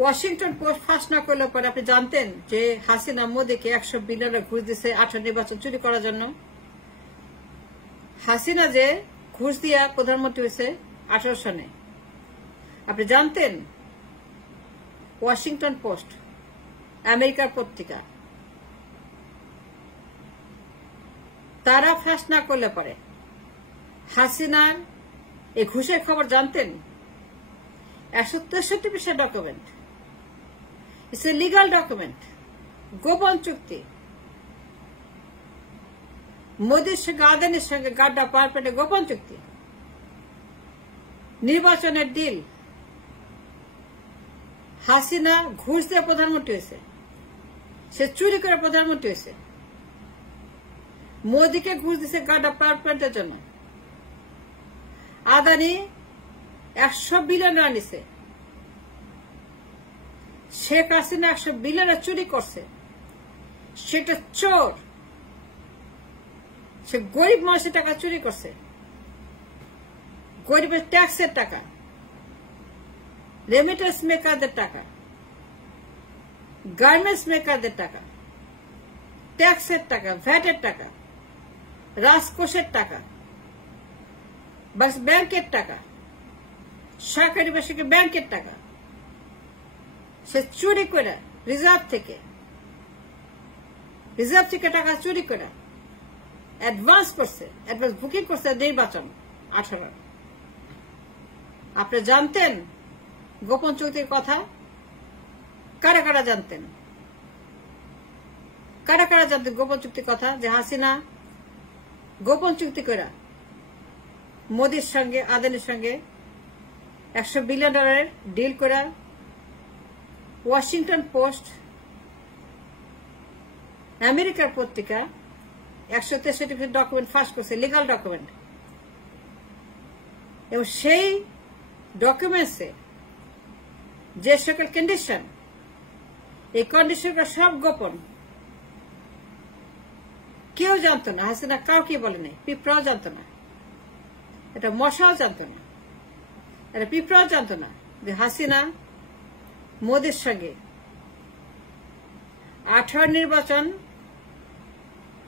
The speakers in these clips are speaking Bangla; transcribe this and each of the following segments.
ওয়াশিংটন পোস্ট ফাঁস না করলে পরে আপনি জানতেন যে হাসিনা মোদীকে 100 বিলিয়ন ঘুষ দিচ্ছে 18 নির্বাচন চুরি করার জন্য। হাসিনা যে ঘুষ দিয়া প্রধানমন্ত্রী হয়েছে 18 সনে, আপনি জানতেন? ওয়াশিংটন পোস্ট আমেরিকার পত্রিকা, তারা ফাঁস না করলে পরে হাসিনার এই ঘুষের খবর জানতেন। 163 পৃষ্ঠার document, it's a legal document, গোপন চুক্তি। মোদীর সঙ্গে আদানির সঙ্গে গাড্ডা পারপেটে গোপন চুক্তি, নির্বাচনের ডিল। হাসিনা ঘুষ দিয়ে প্রধানমন্ত্রী হয়েছে, সে চুরি করে প্রধানমন্ত্রী হয়েছে। মোদীকে ঘুষ দিচ্ছে গাড্ডা পারপেটের জন্য। আদানি 100 বিলিয়ন আনিছে, শেখ হাসিনা 100 বিলিয়নের চুরি করছে, সেটা চোর। সে গরিব মানুষের টাকা চুরি করছে, গরিবের ট্যাক্সের টাকা, রেমিটেন্স মেকারদের টাকা, গার্মেন্টস মেকারদের টাকা, ট্যাক্সের টাকা, ভ্যাটের টাকা, রাজকোষের টাকা, ব্যাংকের টাকা, সরকারি বেসরকারি ব্যাংকের টাকা সে চুরি করে রিজার্ভ থেকে টাকা চুরি করে অ্যাডভান্স করছে, অ্যাডভান্স বুকিং করছে নির্বাচন 18। আপনি জানতেন গোপন চুক্তির কথা? কারা কারা জানতেন? কারা কারা জানতেন গোপন চুক্তির কথা? যে হাসিনা গোপন চুক্তি করে মোদীর সঙ্গে আদানির সঙ্গে 100 বিলিয়ন ডলারের ডিল করে ওয়াশিংটন পোস্ট আমেরিকার পত্রিকা 163 ডকুমেন্ট ফাঁস করছে, লিগাল ডকুমেন্ট। এবং সেই ডকুমেন্টসে যে সকল কন্ডিশন, এই কন্ডিশনগুলো সব গোপন, কেউ জানতো না। হাসিনা কাউকে বলে নাই, পিঁপড়াও জানতো না, এটা মশাও জানতো না, এটা পিঁপড়াও জানতো না যে হাসিনা মোদীর সঙ্গে 18 নির্বাচন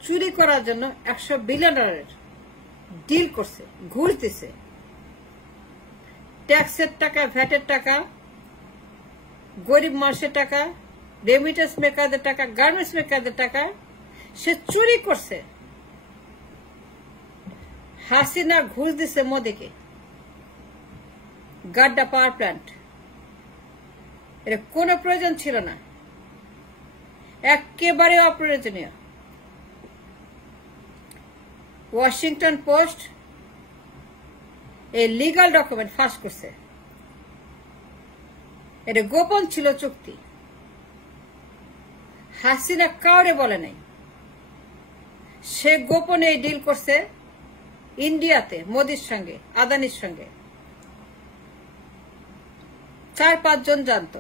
চুরি করার জন্য 100 বিলিয়ন ডলারের ডিল করছে, ঘুষ দিছে। ট্যাক্সের টাকা, ভ্যাটের টাকা, গরিব মানুষের টাকা, রেমিটেন্স মেকারদের টাকা, গার্মেন্টস মেকারদের টাকা সে চুরি করছে। হাসিনা ঘুষ দিছে মোদীকে, গাড্ডা পাওয়ার প্ল্যান্ট, এটা কোনো প্রয়োজন ছিল না, একেবারে অপ্রয়োজনীয়। ওয়াশিংটন পোস্ট এই লিগাল ডকুমেন্ট ফাঁস করছে, এটা গোপন ছিল চুক্তি। হাসিনা কাউরে বলে নাই, সে গোপনে এই ডিল করছে ইন্ডিয়াতে মোদীর সঙ্গে, আদানির সঙ্গে। 4-5 জন জানত,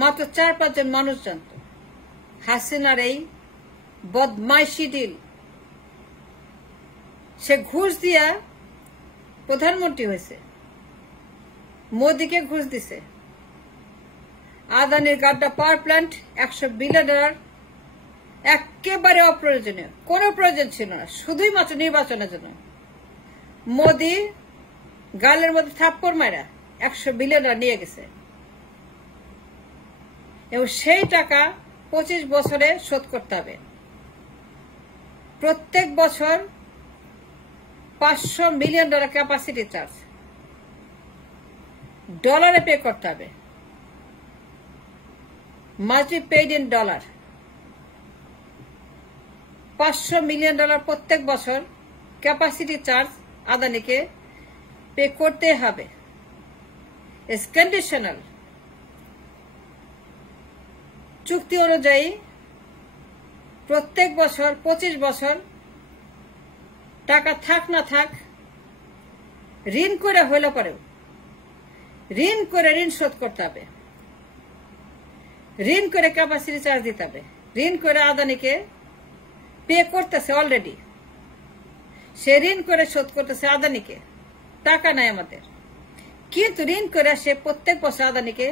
মাত্র 4-5 জন মানুষ জানত হাসিনার এই বদমাইশি ডিল। সে ঘুষ দিয়া প্রধানমন্ত্রী হয়েছে, মোদীকে ঘুষ দিছে। আদানির গাড্ডা পাওয়ার প্ল্যান্ট 100 বিলিয়ন ডলার একেবারে অপ্রয়োজনীয়, কোনো প্রয়োজন ছিল না, শুধুই মাত্র নির্বাচনের জন্য। মোদী গালের মধ্যে থাপ্পড় মারা 100 বিলিয়ন ডলার নিয়ে গেছে এবং সেই টাকা 25 বছরে শোধ করতে হবে। প্রত্যেক বছর 500 মিলিয়ন ডলার ক্যাপাসিটি চার্জ ডলারে পে করতে হবে, must be paid in dollar. 500 million dollar প্রত্যেক বছর ক্যাপাসিটি চার্জ আদানিকে পে করতে হবে। It's conditional. চুক্তি অনুযায়ী প্রত্যেক বছর 25 বছর টাকা থাক না থাক, ঋণ করে হইলে পরেও ঋণ করে ঋণ শোধ করতে হবে, ঋণ করে ক্যাপাসিটি চার্জ দিতে হবে, ঋণ করে আদানিকে পে করতেছে অলরেডি, সে ঋণ করে শোধ করতেছে আদানিকে। টাকা নাই আমাদের, কিন্তু ঋণ করে সে প্রত্যেক বছর আদানিকে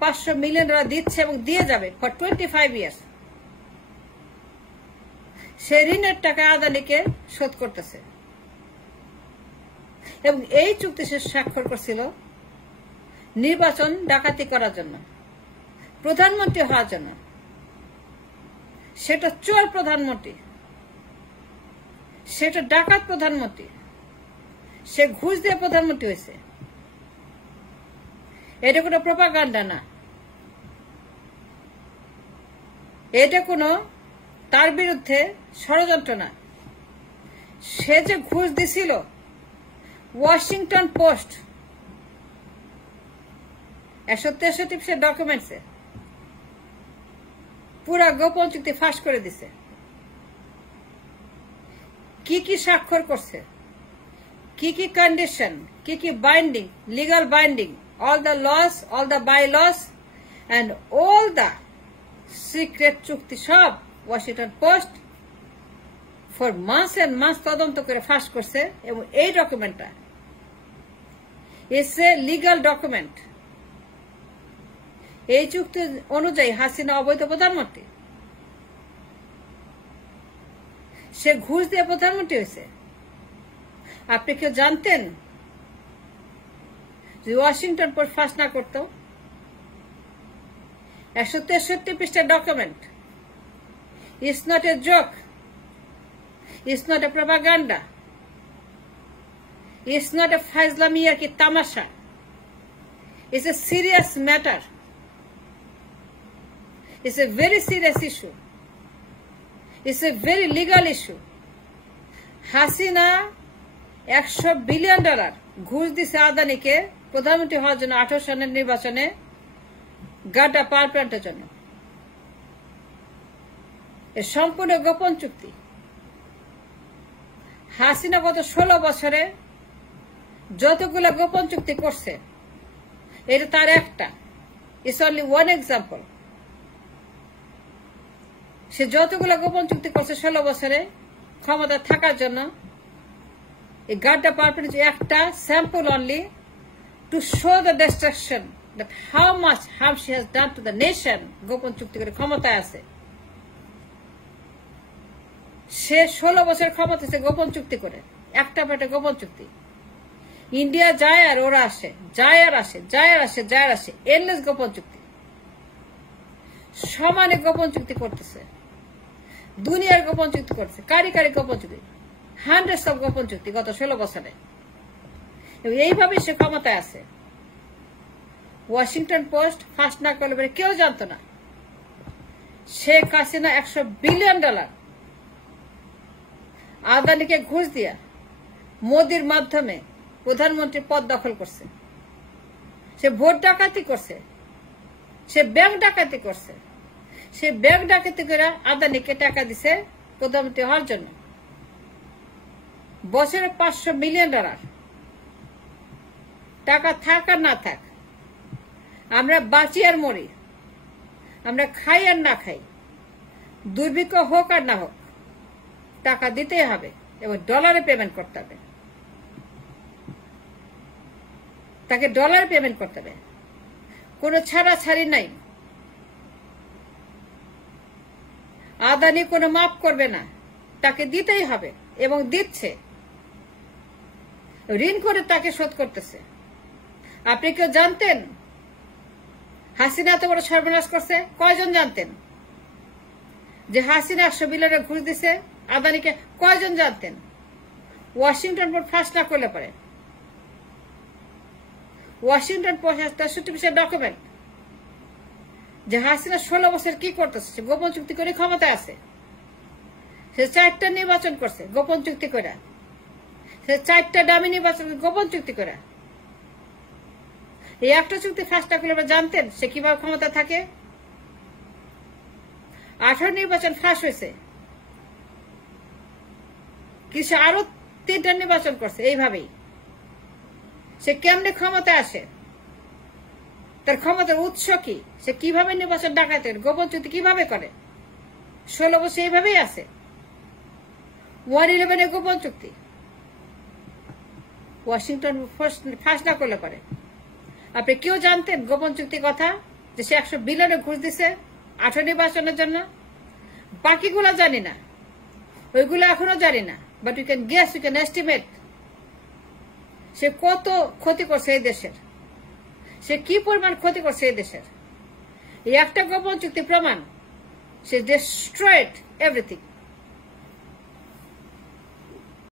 $500 মিলিয়ন দিচ্ছে এবং দিয়ে যাবে ফর 25 ইয়ার্স। সে ঋণের টাকা আদানিকে শোধ করতেছে এবং এই চুক্তি সে স্বাক্ষর করছিল নির্বাচন ডাকাতি করার জন্য, প্রধানমন্ত্রী হওয়ার জন্য। সেটা চোর প্রধানমন্ত্রী, সেটা ডাকাত প্রধানমন্ত্রী, সে ঘুষ দিয়ে প্রধানমন্ত্রী হয়েছে। এটা কোনো প্রপাগান্ডা না, এটা কোনো তার বিরুদ্ধে ষড়যন্ত্র না। সে যে ঘুষ দিছিল, ওয়াশিংটন পোস্ট 163 ডকুমেন্টসে পুরা গোপন চুক্তি ফাঁস করে দিছে। কি কি স্বাক্ষর করছে, কি কি কন্ডিশন, কি কি binding, legal binding, all the laws, all the bylaws and all the secret চুক্তি সব Washington Post for months and months তদন্ত করে ফাঁস করছে। এবং এই ডকুমেন্টটা ইটস এ লিগাল ডকুমেন্ট। এই চুক্তি অনুযায়ী হাসিনা অবৈধ প্রধানমন্ত্রী, সে ঘুষ দিয়ে প্রধানমন্ত্রী হয়েছে। আপনি কেউ জানতেন যে ওয়াশিংটন পোস্ট ফাঁস না করত? 163 পৃষ্ঠার document. It's not a joke, it's not a propaganda, it's not a ফাজলামিয়া কি তামাশা। It's a serious matter, it's a very serious issue, it's a very legal issue. Hasina $100 billion ঘুষ দিছে আদানিকে প্রধানমন্ত্রী হওয়ার জন্য 18 সালের নির্বাচনে গাড্ডা পাওয়ার প্ল্যান্টের জন্য। এর সম্পূর্ণ গোপন চুক্তি। হাসিনা গত 16 বছরে যতগুলো গোপন চুক্তি করছে, এটা তার একটা, ইটস অনলি ওয়ান এক্সাম্পল। সে যতগুলো গোপন চুক্তি করছে 16 বছরে ক্ষমতা থাকার জন্য, এই গাড্ডা পাওয়ার প্ল্যান্ট একটা sample only to show the distraction that how much harm she has done to the nation. গোপন চুক্তি করে ক্ষমতায় আছে সে। 16 বছর ক্ষমতা আছে গোপন চুক্তি করে, একটা পেটে গোপন চুক্তি। ইন্ডিয়া যায় আর ওরা আসে, যায় আর আসে, যায় আর আসে, যায় আর আসে, এনলেস গোপন চুক্তি। সমানে গোপন চুক্তি করতেছে, দুনিয়ার গোপন চুক্তি করতেছে, কারি কারি গোপন চুক্তি, হান্ড্রেডস অফ গোপন চুক্তি গত 16 বছরে। এইভাবে সে ক্ষমতায় আছে। ওয়াশিংটন পোস্ট ফাঁস না করলে বলে কেউ জানতো না শেখ হাসিনা $100 বিলিয়ন আদানিকে ঘুষ দিয়া মোদির মাধ্যমে প্রধানমন্ত্রী পদ দখল করছে। সে ভোট ডাকাতি করছে, সে ব্যাংক ডাকাতি করছে। সে ব্যাংক ডাকাতি করে আদানিকে টাকা দিছে প্রধানমন্ত্রী হওয়ার জন্য। বছরে $500 মিলিয়ন টাকা থাক আর না থাক, আমরা বাঁচি আর মরি, আমরা খাই আর না খাই, দুর্ভিক্ষ হোক আর না হোক, টাকা দিতেই হবে এবং ডলারে পেমেন্ট করতে হবে। তাকে ডলারে পেমেন্ট করতে হবে, কোনো ছাড়াছাড়ি নাই। আদানি কোনো মাফ করবে না, তাকে দিতেই হবে এবং দিচ্ছে। ঋণ করে তাকে শোধ করতেছে। আপনি কেউ জানতেন হাসিনা এত বড় সর্বনাশ করছে? কয়জন জানতেন যে হাসিনা 100 বিলিয়ন ঘুষ দিছে আদানিকে? কয়জন জানতেন? ওয়াশিংটন পোস্ট ফাঁস না করলে পারে। ওয়াশিংটন পোস্ট 63 ডকুমেন্ট যে হাসিনা 16 বছর কি করতেছে। সে গোপন চুক্তি করে ক্ষমতায় আছে। সে 4টা নির্বাচন করছে গোপন চুক্তি করে। সে 4টা দামি নির্বাচন গোপন চুক্তি করে। এই একটা চুক্তি ফাঁস না করলে জানতেন সে কিভাবে ক্ষমতা থাকে? 18 নির্বাচন ফাঁস হয়েছে, কি সে আরো 3টা নির্বাচন করছে। এইভাবেই সে কেমনে ক্ষমতায় আসে, তার ক্ষমতার উৎস কি, সে কিভাবে নির্বাচন ডাকাতে গোপন চুক্তি কিভাবে করে? 16 বছর এইভাবেই আছে। 111 গোপন চুক্তি, ওয়াশিংটন ফাঁস না করলে পারে। আপনি কেউ জানতেন গোপন চুক্তির কথা, যে সে 100 বিলিয়নের ঘুষ দিছে 18 নির্বাচনের জন্য? বাকিগুলো জানি না, ওইগুলো এখনো জানি না, but you can guess, you can estimate সে কত ক্ষতি করছে এই দেশের, সে কি পরিমাণ ক্ষতি করছে এই দেশের। এই একটা গোপন চুক্তি প্রমাণ, সে ডিস্ট্রয়েড এভরিথিং।